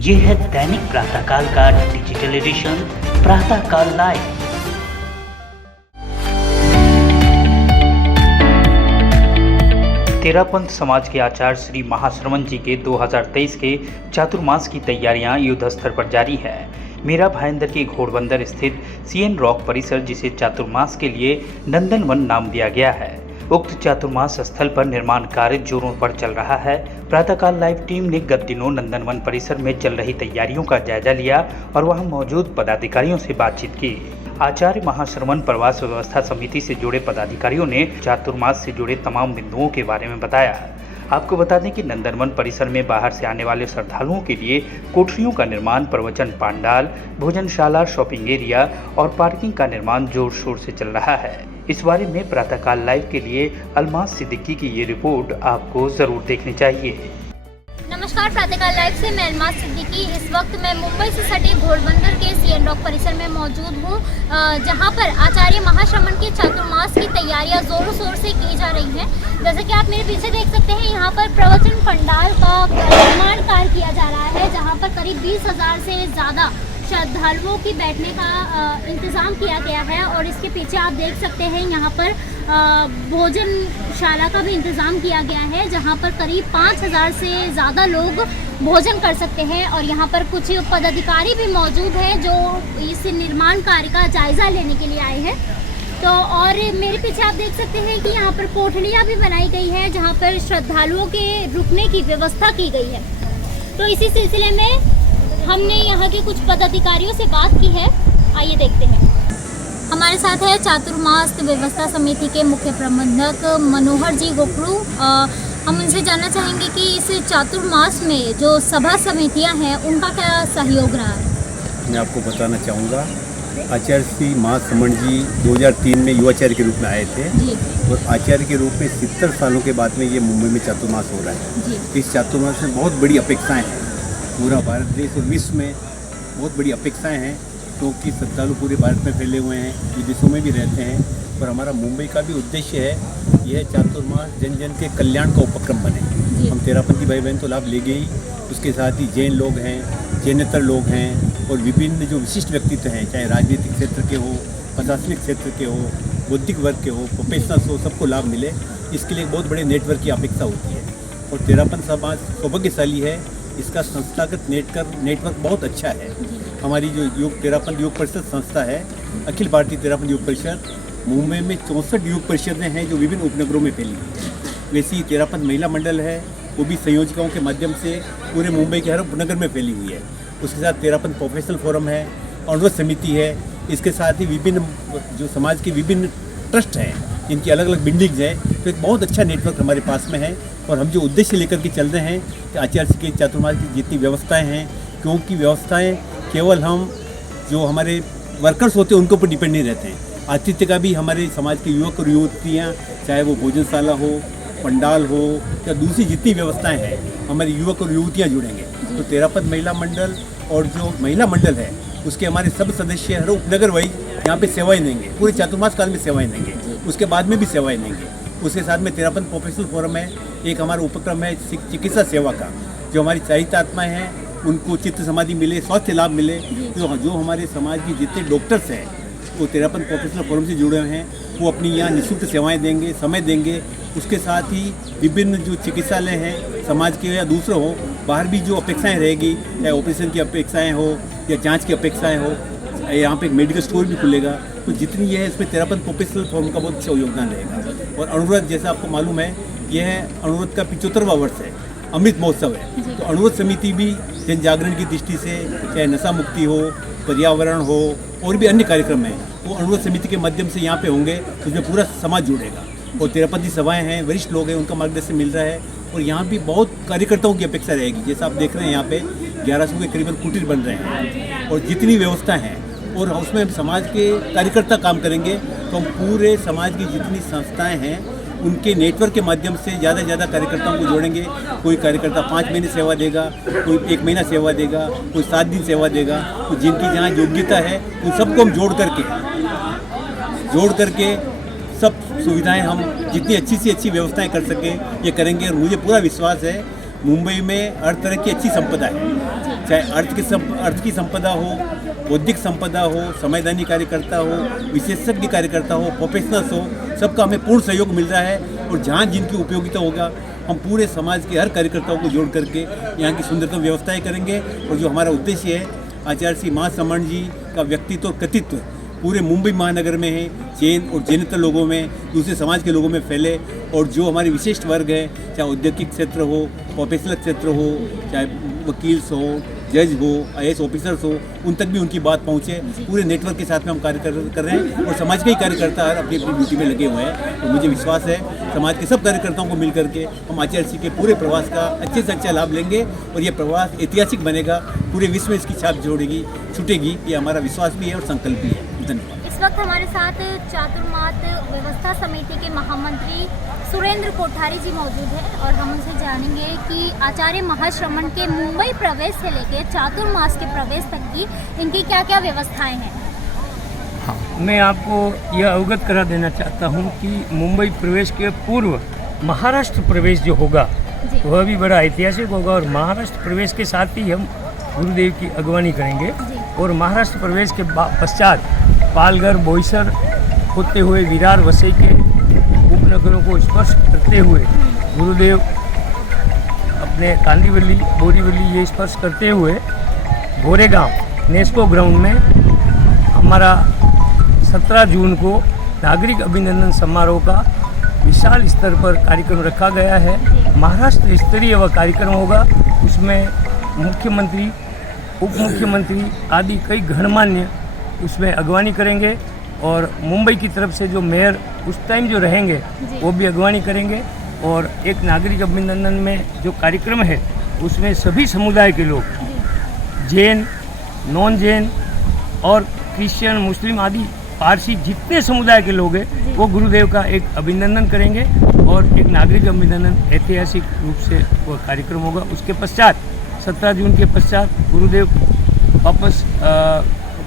ये है दैनिक प्रातःकाल का डिजिटल एडिशन प्रातःकाल लाइव। तेरापंथ समाज के आचार्य श्री महाश्रवण जी के 2023 के चातुर्मास की तैयारियां युद्ध स्तर पर जारी है। मीरा भाईंदर के घोड़बंदर स्थित सीएन रॉक परिसर, जिसे चातुर्मास के लिए नंदनवन नाम दिया गया है, उक्त चातुर्मास स्थल पर निर्माण कार्य जोरों पर चल रहा है। प्रातःकाल लाइव टीम ने गत दिनों नंदनवन परिसर में चल रही तैयारियों का जायजा लिया और वहां मौजूद पदाधिकारियों से बातचीत की। आचार्य महाश्रवण प्रवास व्यवस्था समिति से जुड़े पदाधिकारियों ने चातुर्मास से जुड़े तमाम बिंदुओं के बारे में बताया। आपको बता दें कि नंदनवन परिसर में बाहर से आने वाले श्रद्धालुओं के लिए कोठरियों का निर्माण, प्रवचन पांडाल, भोजनशाला, शॉपिंग एरिया और पार्किंग का निर्माण जोर शोर से चल रहा है। इस बारे में प्रातःकाल लाइव के लिए अलमास सिद्दीकी की ये रिपोर्ट आपको जरूर देखनी चाहिए। नमस्कार, प्रातःकाल लाइव से मैं अलमास सिद्दीकी। इस वक्त मैं मुंबई से सटे घोड़बंदर के सीएन रॉक परिसर में मौजूद हूँ, जहाँ पर आचार्य महाश्रवण के चातुर्मास की तैयारियां जोरों शोर से की जा रही हैं। जैसे कि आप मेरे पीछे देख सकते हैं, यहाँ पर प्रवचन पंडाल का निर्माण कार्य किया जा रहा है, जहाँ पर करीब 20,000 से ज़्यादा श्रद्धालुओं की बैठने का इंतज़ाम किया गया है। और इसके पीछे आप देख सकते हैं, यहाँ पर भोजनशाला का भी इंतज़ाम किया गया है, जहाँ पर करीब 5,000 से ज़्यादा लोग भोजन कर सकते हैं। और यहाँ पर कुछ पदाधिकारी भी मौजूद हैं जो इस निर्माण कार्य का जायज़ा लेने के लिए आए हैं। तो और मेरे पीछे आप देख सकते हैं कि यहाँ पर कोठरियाँ भी बनाई गई है, जहाँ पर श्रद्धालुओं के रुकने की व्यवस्था की गई है। तो इसी सिलसिले में हमने यहाँ के कुछ पदाधिकारियों से बात की है, आइए देखते हैं। हमारे साथ है चातुर्मास व्यवस्था समिति के मुख्य प्रबंधक मनोहर जी गोपड़ू। हम उनसे जानना चाहेंगे कि इस चातुर्मास में जो सभा समितियां हैं उनका क्या सहयोग रहा है। मैं आपको बताना चाहूँगा, आचार्य श्री महाश्रवण जी 2003 में युवाचार्य के रूप में आए थे जी। और आचार्य के रूप में 70 सालों के बाद में ये मुंबई में चातुर्मास हो रहा है जी। इस चातुर्मास में बहुत बड़ी अपेक्षाएं हैं। पूरा भारत देश और विश्व में बहुत बड़ी अपेक्षाएं हैं, क्योंकि श्रद्धालु पूरे भारत में फैले हुए हैं, विदेशों में भी रहते हैं। और हमारा मुंबई का भी उद्देश्य है यह चातुर्मास जन जन के कल्याण का उपक्रम बने। हम तेरापंथी भाई बहन तो लाभ लेंगे ही, उसके साथ ही जैन लोग हैं, जैनेतर लोग हैं और विभिन्न जो विशिष्ट व्यक्तित्व हैं, चाहे राजनीतिक क्षेत्र के हो, प्रशासनिक क्षेत्र के हो, बौद्धिक वर्ग के हो, प्रोफेशनल्स हो, सबको लाभ मिले, इसके लिए बहुत बड़े नेटवर्क की अपेक्षा होती है। और तेरापंथ समाज सौभाग्यशाली है, इसका संस्थागत नेटवर्क बहुत अच्छा है। हमारी जो योग तेरापंथ योग परिषद संस्था है, अखिल भारतीय तेरापंथ योग परिषद, मुंबई में 64 योग परिषदें हैं जो विभिन्न उपनगरों में फैली हैं। वैसे ही तेरापंथ महिला मंडल है, वो भी संयोजकों के माध्यम से पूरे मुंबई के हर उपनगर में फैली हुई है। उसके साथ तेरापंथ प्रोफेशनल फोरम है, अनुरोध समिति है, इसके साथ ही विभिन्न जो समाज के विभिन्न ट्रस्ट हैं, इनकी अलग अलग बिल्डिंग्स हैं। तो एक बहुत अच्छा नेटवर्क हमारे पास में है। और हम जो उद्देश्य लेकर के चल रहे हैं कि आचार्य के चातुर्मास की जितनी व्यवस्थाएं हैं, क्योंकि व्यवस्थाएं केवल हम जो हमारे वर्कर्स होते हैं उनके ऊपर डिपेंड नहीं रहते हैं। आतिथ्य का भी हमारे समाज के युवक और युवतियाँ, चाहे वो भोजनशाला हो, पंडाल हो या दूसरी जितनी व्यवस्थाएं हैं, हमारे युवक और युवतियाँ जुड़ेंगे। तो तेरापंथ महिला मंडल और जो महिला मंडल है उसके हमारे सब सदस्य हर उपनगर वाइज यहाँ पे सेवाएं देंगे, पूरे चातुर्मास काल में सेवाएं देंगे, उसके बाद में भी सेवाएं देंगे। उसके साथ में तेरापंथ प्रोफेशनल फोरम है, एक हमारा उपक्रम है चिकित्सा सेवा का, जो हमारी चाहित आत्माएं हैं उनको चित्त समाधि मिले, स्वास्थ्य लाभ मिले। तो जो हमारे समाज के जितने डॉक्टर्स हैं वो तेरापंथ प्रोफेशनल फोरम से जुड़े हुए हैं, वो अपनी यहाँ निःशुल्क सेवाएं देंगे, समय देंगे। उसके साथ ही विभिन्न जो चिकित्सालय हैं समाज के या दूसरे हो, बाहर भी जो अपेक्षाएं रहेगी, चाहे ऑपरेशन की अपेक्षाएं हो या जांच की अपेक्षाएं हो, यहाँ पे एक मेडिकल स्टोर भी खुलेगा। तो जितनी ये है इसमें तेरापंथ प्रोफेशनल फोरम का बहुत अच्छा योगदान रहेगा। और अनुरोध, जैसा आपको मालूम है, यह अनुरोध का 75वां वर्ष है, अमृत महोत्सव है। तो अनुरोध समिति भी जन जागरण की दृष्टि से, चाहे नशा मुक्ति हो, पर्यावरण हो और भी अन्य कार्यक्रम हैं, वो अनुरोध समिति के माध्यम से यहाँ पे होंगे। उसमें पूरा समाज जुड़ेगा और तेरापंथी सभाएं हैं, वरिष्ठ लोग हैं, उनका मार्गदर्शन मिल रहा है। और यहाँ भी बहुत कार्यकर्ताओं की अपेक्षा रहेगी। जैसा आप देख रहे हैं, यहाँ पे 1100 के करीबन कुटीर बन रहे हैं और जितनी व्यवस्था हैं, और उसमें समाज के कार्यकर्ता काम करेंगे। तो हम पूरे समाज की जितनी संस्थाएं हैं उनके नेटवर्क के माध्यम से ज़्यादा से ज़्यादा कार्यकर्ताओं को जोड़ेंगे। कोई कार्यकर्ता 5 महीने सेवा देगा, कोई 1 महीना सेवा देगा, कोई 7 दिन सेवा देगा। तो जिनकी जहाँ योग्यता है उन सबको हम जोड़ करके सब सुविधाएं, हम जितनी अच्छी से अच्छी व्यवस्थाएं कर सकें ये करेंगे। और मुझे पूरा विश्वास है मुंबई में हर तरह की अच्छी संपदा है, चाहे अर्थ की संपदा हो, बौद्धिक संपदा हो, संवैधानिक कार्यकर्ता हो, विशेषज्ञ कार्यकर्ता हो, प्रोफेशनल्स हो, सबका हमें पूर्ण सहयोग मिल रहा है। और जहाँ जिनकी उपयोगिता होगा हम पूरे समाज के हर कार्यकर्ताओं को जोड़ करके यहाँ की सुंदरतम व्यवस्थाएं करेंगे। और जो हमारा उद्देश्य है, आचार्य श्री महाश्रमण जी का व्यक्तित्व और कृतित्व पूरे मुंबई महानगर में है, जैन और जैनेतर लोगों में, दूसरे समाज के लोगों में फैले। और जो हमारे विशिष्ट वर्ग है, चाहे औद्योगिक क्षेत्र हो, प्रोफेशनल क्षेत्र हो, चाहे वकील्स हो, जज हो, IAS ऑफिसर्स हो, उन तक भी उनकी बात पहुँचे। पूरे नेटवर्क के साथ में हम कार्य कर रहे हैं और समाज के ही कार्यकर्ता हर अपनी अपनी ड्यूटी में लगे हुए हैं। तो मुझे विश्वास है समाज के सब कार्यकर्ताओं को मिल करके हम आचार्य जी के पूरे प्रवास का अच्छे से अच्छा लाभ लेंगे और ये प्रवास ऐतिहासिक बनेगा, पूरे विश्व में इसकी छाप छूटेगी। ये हमारा विश्वास भी है और संकल्प भी है। धन्यवाद। इस वक्त हमारे साथ चातुर्मास व्यवस्था समिति के महामंत्री सुरेंद्र कोठारी जी मौजूद हैं और हम उनसे जानेंगे कि आचार्य महाश्रमण के मुंबई प्रवेश से लेकर चातुर्मास के प्रवेश तक की इनकी क्या क्या व्यवस्थाएं हैं। हाँ, मैं आपको यह अवगत करा देना चाहता हूँ कि मुंबई प्रवेश के पूर्व महाराष्ट्र प्रवेश जो होगा वह भी बड़ा ऐतिहासिक होगा और महाराष्ट्र प्रवेश के साथ ही हम गुरुदेव की अगवानी करेंगे। और महाराष्ट्र प्रवेश के पश्चात पालघर, बोईसर होते हुए विरार, वसई के उपनगरों को स्पर्श करते हुए गुरुदेव अपने कांदीवली, बोरीवली ये स्पर्श करते हुए गोरेगांव नेस्को ग्राउंड में हमारा 17 जून को नागरिक अभिनंदन समारोह का विशाल स्तर पर कार्यक्रम रखा गया है। महाराष्ट्र स्तरीय वह कार्यक्रम होगा। उसमें मुख्यमंत्री, उप मुख्यमंत्री आदि कई गणमान्य उसमें अगवानी करेंगे और मुंबई की तरफ से जो मेयर उस टाइम जो रहेंगे वो भी अगवानी करेंगे। और एक नागरिक अभिनंदन में जो कार्यक्रम है उसमें सभी समुदाय के लोग, जैन, नॉन जैन और क्रिश्चियन, मुस्लिम आदि पारसी जितने समुदाय के लोग हैं वो गुरुदेव का एक अभिनंदन करेंगे और एक नागरिक अभिनंदन ऐतिहासिक रूप से वह कार्यक्रम होगा। उसके पश्चात 17 जून के पश्चात गुरुदेव वापस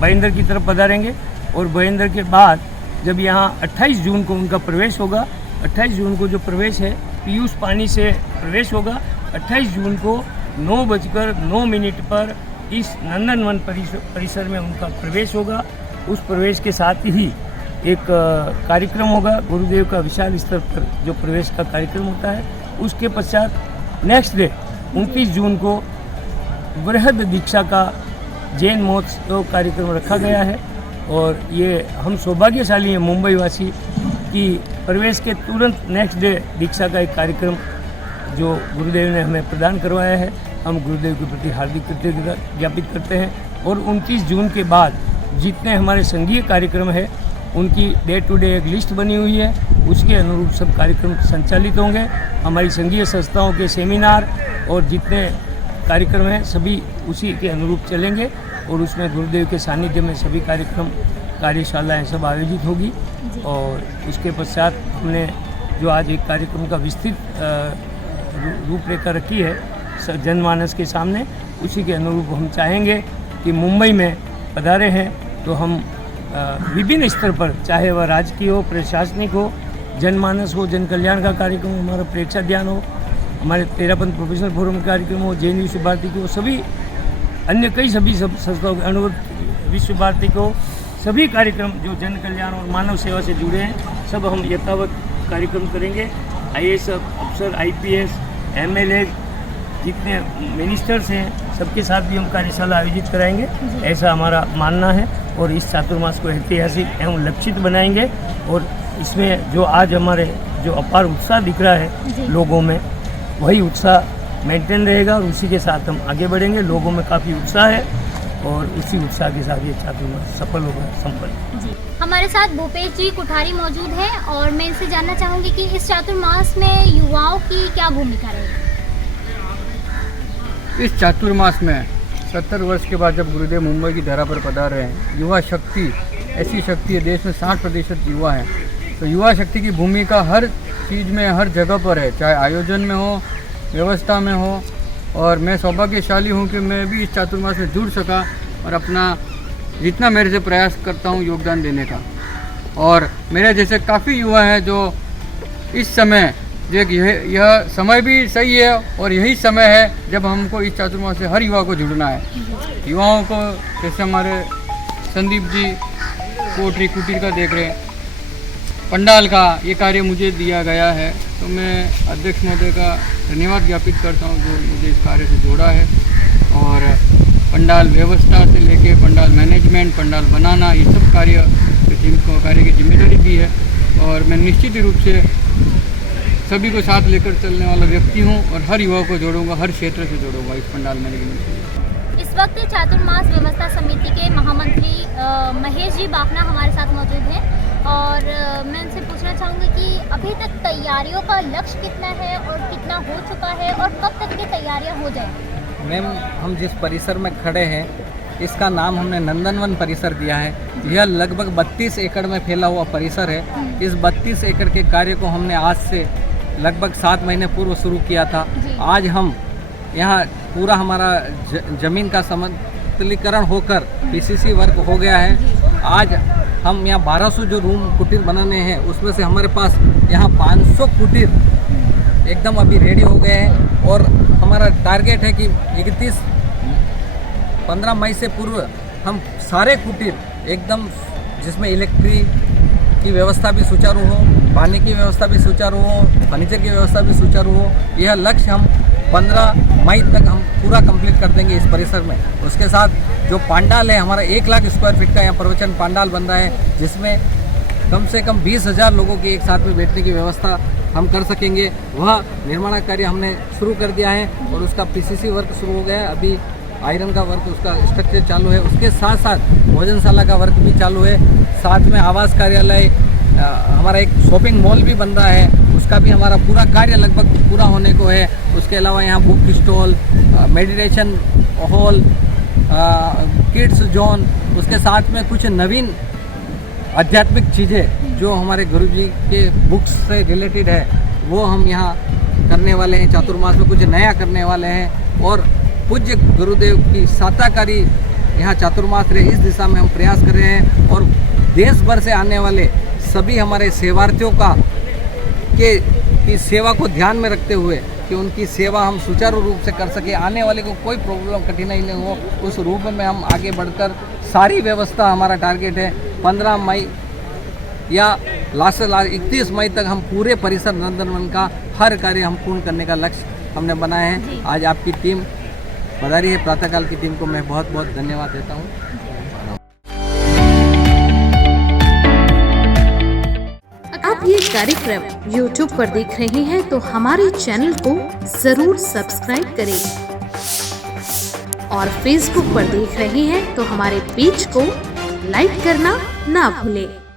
भयंदर की तरफ पधारेंगे और भयंदर के बाद जब यहाँ 28 जून को उनका प्रवेश होगा, 28 जून को जो प्रवेश है पीयूष पानी से प्रवेश होगा। 28 जून को 9:09 पर इस नंदनवन परिसर में उनका प्रवेश होगा। उस प्रवेश के साथ ही एक कार्यक्रम होगा गुरुदेव का विशाल स्तर पर जो प्रवेश का कार्यक्रम होता है। उसके पश्चात नेक्स्ट डे 29 जून को वृहद दीक्षा का जैन महोत्सव कार्यक्रम रखा गया है। और ये हम सौभाग्यशाली हैं मुंबई वासी कि प्रवेश के तुरंत नेक्स्ट डे दीक्षा का एक कार्यक्रम जो गुरुदेव ने हमें प्रदान करवाया है। हम गुरुदेव के प्रति हार्दिक कृतज्ञता ज्ञापित करते हैं। और 29 जून के बाद जितने हमारे संघीय कार्यक्रम है उनकी डे टू डे एक लिस्ट बनी हुई है, उसके अनुरूप सब कार्यक्रम संचालित होंगे। हमारी संघीय संस्थाओं के सेमिनार और जितने कार्यक्रम हैं सभी उसी के अनुरूप चलेंगे और उसमें गुरुदेव के सानिध्य में सभी कार्यक्रम, कार्यशालाएं सब आयोजित होगी। और उसके पश्चात हमने जो आज एक कार्यक्रम का विस्तृत रूपरेखा रखी है जनमानस के सामने, उसी के अनुरूप हम चाहेंगे कि मुंबई में पधारे हैं तो हम विभिन्न स्तर पर, चाहे वह राजकीय हो, प्रशासनिक हो, जनमानस हो, जन कल्याण का कार्यक्रम हो, हमारा प्रेक्षा ध्यान हो, हमारे तेरापंथ प्रोफेशनल फोरम कार्यक्रम हो, जैन विश्व भारती के हो, सभी अन्य कई सभी संस्थाओं के अनुरोध विश्व भारती को सभी कार्यक्रम जो जन कल्याण और मानव सेवा से जुड़े हैं सब हम यथावत कार्यक्रम करेंगे। IAS अफसर, IPS, MLA जितने मिनिस्टर्स हैं सबके साथ भी हम कार्यशाला आयोजित कराएंगे, ऐसा हमारा मानना है। और इस चातुर्मास को ऐतिहासिक एवं लक्षित बनाएंगे और इसमें जो आज हमारे जो अपार उत्साह दिख रहा है लोगों में, वही उत्साह मेंटेन रहेगा और उसी के साथ हम आगे बढ़ेंगे। लोगों में काफ़ी उत्साह है और उसी उत्साह के साथ ये चातुर्मास सफल होगा, संपन्न। जी, हमारे साथ भूपेश जी कोठारी मौजूद हैं और मैं इनसे जानना चाहूँगी कि इस चातुर्मास में युवाओं की क्या भूमिका रहेगी। इस चातुर्मास में 70 वर्ष के बाद जब गुरुदेव मुंबई की धरा पर पधार रहे हैं, युवा शक्ति ऐसी शक्ति है, देश में 60% युवा हैं, तो युवा शक्ति की भूमिका हर चीज़ में, हर जगह पर है, चाहे आयोजन में हो, व्यवस्था में हो। और मैं सौभाग्यशाली हूँ कि मैं भी इस चातुर्मास में जुड़ सका और अपना जितना मेरे से प्रयास करता हूँ योगदान देने का। और मेरे जैसे काफ़ी युवा हैं जो इस समय यह समय भी सही है और यही समय है जब हमको इस चातुर्मास से हर युवा को जुड़ना है। युवाओं को जैसे हमारे संदीप जी पोट्री कुटीर का देख रहे हैं, पंडाल का ये कार्य मुझे दिया गया है, तो मैं अध्यक्ष महोदय का धन्यवाद ज्ञापित करता हूँ जो मुझे इस कार्य से जोड़ा है। और पंडाल व्यवस्था से लेके पंडाल मैनेजमेंट, पंडाल बनाना, ये सब कार्य की जिम्मेदारी दी है और मैं निश्चित रूप से सभी को साथ लेकर चलने वाला व्यक्ति हूँ और हर युवा को जोड़ूंगा, हर क्षेत्र से जोड़ूंगा इस पंडाल मैनेजमेंट से। इस वक्त चातुर्मास व्यवस्था समिति के महामंत्री महेश जी बाफना हमारे साथ मौजूद हैं और मैं उनसे पूछना चाहूँगी कि अभी तक तैयारियों का लक्ष्य कितना है और कितना हो चुका है और कब तक की तैयारियाँ हो जाएंगी? मैम, हम जिस परिसर में खड़े हैं इसका नाम हमने नंदनवन परिसर दिया है। यह लगभग 32 एकड़ में फैला हुआ परिसर है। इस 32 एकड़ के कार्य को हमने आज से लगभग 7 महीने पूर्व शुरू किया था। आज हम यहाँ पूरा हमारा जमीन का समतलीकरण होकर पीसीसी वर्क हो गया है। आज हम यहाँ 1200 जो रूम कुटीर बनाने हैं उसमें से हमारे पास यहाँ 500 कुटीर एकदम अभी रेडी हो गए हैं और हमारा टारगेट है कि 15 मई से पूर्व हम सारे कुटीर एकदम जिसमें इलेक्ट्रिक की व्यवस्था भी सुचारू हो, पानी की व्यवस्था भी सुचारू हो, फर्नीचर की व्यवस्था भी सुचारू हो, यह लक्ष्य हम 15 मई तक हम पूरा कंप्लीट कर देंगे इस परिसर में। उसके साथ जो पंडाल है हमारा 1 लाख स्क्वायर फीट का यहाँ प्रवचन पंडाल बन रहा है जिसमें कम से कम 20,000 लोगों की एक साथ में बैठने की व्यवस्था हम कर सकेंगे। वह निर्माण कार्य हमने शुरू कर दिया है और उसका पीसीसी वर्क शुरू हो गया है। अभी आयरन का वर्क, उसका स्ट्रक्चर चालू है। उसके साथ साथ भोजनशाला का वर्क भी चालू है। साथ में आवास कार्यालय, हमारा एक शॉपिंग मॉल भी बन रहा है, उसका भी हमारा पूरा कार्य लगभग पूरा होने को है। उसके अलावा यहाँ book stall, meditation hall, kids zone, उसके साथ में कुछ नवीन आध्यात्मिक चीज़ें जो हमारे गुरुजी के बुक्स से रिलेटेड है वो हम यहाँ करने वाले हैं। चातुर्मास में कुछ नया करने वाले हैं और पूज्य गुरुदेव की साताकारी यहाँ चातुर्मास रहे इस दिशा में हम प्रयास कर रहे हैं। और देश भर से आने वाले सभी हमारे सेवार्थियों की सेवा को ध्यान में रखते हुए कि उनकी सेवा हम सुचारू रूप से कर सके, आने वाले को कोई प्रॉब्लम कठिनाई नहीं हो, उस रूप में हम आगे बढ़कर सारी व्यवस्था, हमारा टारगेट है 15 मई या लास्ट 31 मई तक हम पूरे परिसर नंदनवन का हर कार्य हम पूर्ण करने का लक्ष्य हमने बनाया है। आज आपकी टीम पधारी है, प्रातःकाल की टीम को मैं बहुत बहुत धन्यवाद देता हूँ। आप ये कार्यक्रम YouTube पर देख रहे हैं तो हमारे चैनल को जरूर सब्सक्राइब करें और Facebook पर देख रहे हैं तो हमारे पेज को लाइक करना ना भूलें।